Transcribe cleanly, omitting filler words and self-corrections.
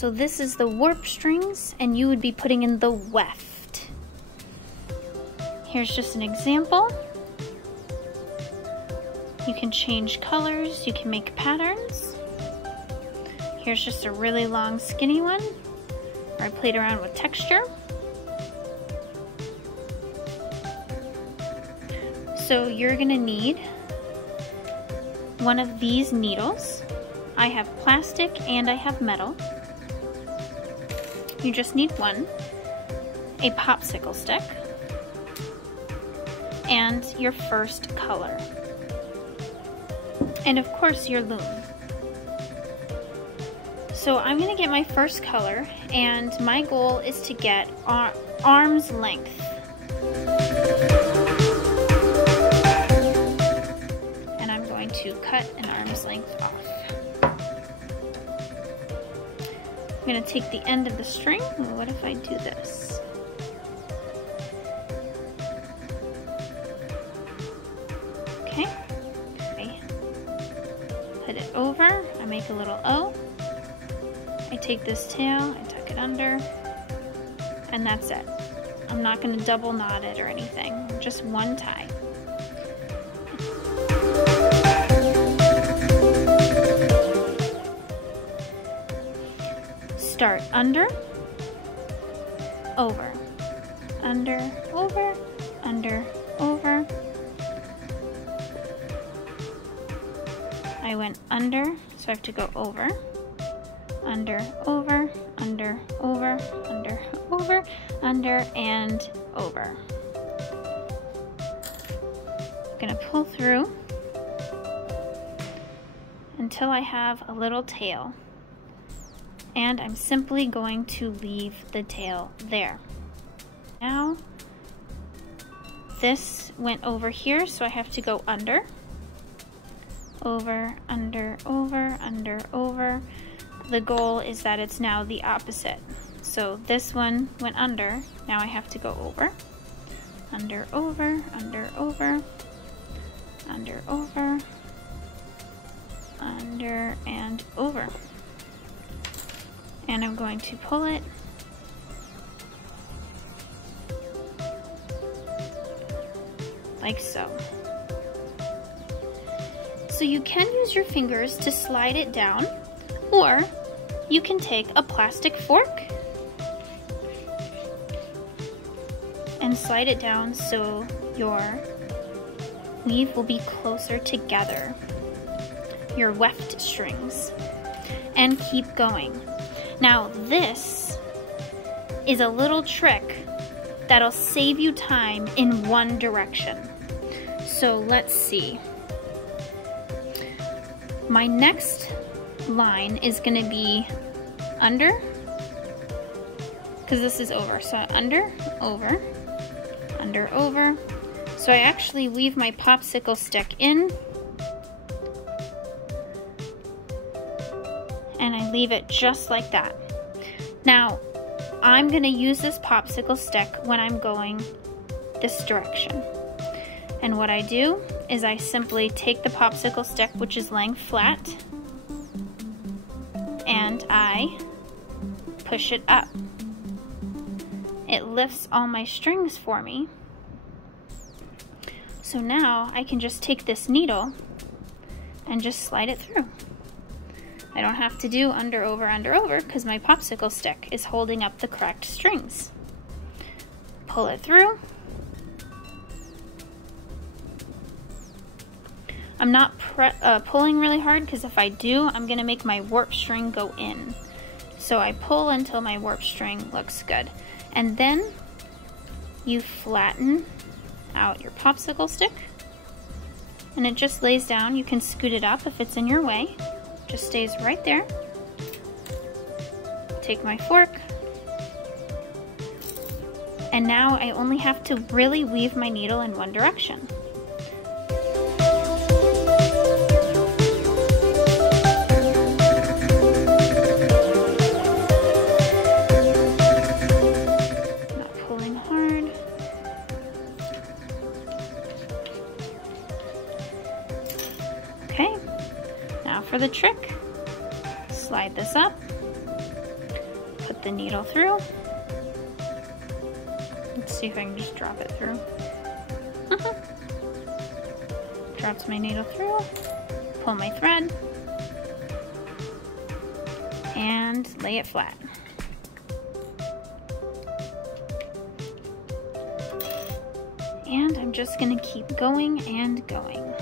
So this is the warp strings, and you would be putting in the weft. Here's just an example. You can change colors, you can make patterns. Here's just a really long skinny one where I played around with texture. So you're gonna need one of these needles. I have plastic and I have metal. You just need one, a popsicle stick, and your first color. And of course your loom. So I'm gonna get my first color, and my goal is to get arm's length. And I'm going to cut an arm's length off. I'm gonna take the end of the string. What if I do this? Okay. Put it over, I make a little O. I take this tail, I tuck it under, and that's it. I'm not gonna double knot it or anything, just one tie. Start under, over, under, over, under, over. I went under, so I have to go over, under, over, under, over, under, over, under, and over. I'm gonna pull through until I have a little tail. And I'm simply going to leave the tail there. Now, this went over here, so I have to go under. Over, under, over, under, over. The goal is that it's now the opposite. So this one went under, now I have to go over. Under, over, under, over, under, over, under, and over. And I'm going to pull it like so. So you can use your fingers to slide it down, or you can take a plastic fork and slide it down so your weave will be closer together, your weft strings, and keep going. Now this is a little trick that'll save you time in one direction. So let's see. My next line is gonna be under, because this is over. So under, over, under, over. So I actually weave my popsicle stick in, and I leave it just like that. Now, I'm gonna use this popsicle stick when I'm going this direction. And what I do is I simply take the popsicle stick, which is laying flat, and I push it up. It lifts all my strings for me. So now I can just take this needle and just slide it through. I don't have to do under, over, because my popsicle stick is holding up the correct strings. Pull it through. I'm not pulling really hard, because if I do, I'm gonna make my warp string go in. So I pull until my warp string looks good. And then you flatten out your popsicle stick, and it just lays down. You can scoot it up if it's in your way. Just stays right there. Take my fork, and now I only have to really weave my needle in one direction. Not pulling hard. Okay. Now for the trick, slide this up, put the needle through. Let's see if I can just drop it through. Drops my needle through, pull my thread, and lay it flat. And I'm just gonna keep going and going.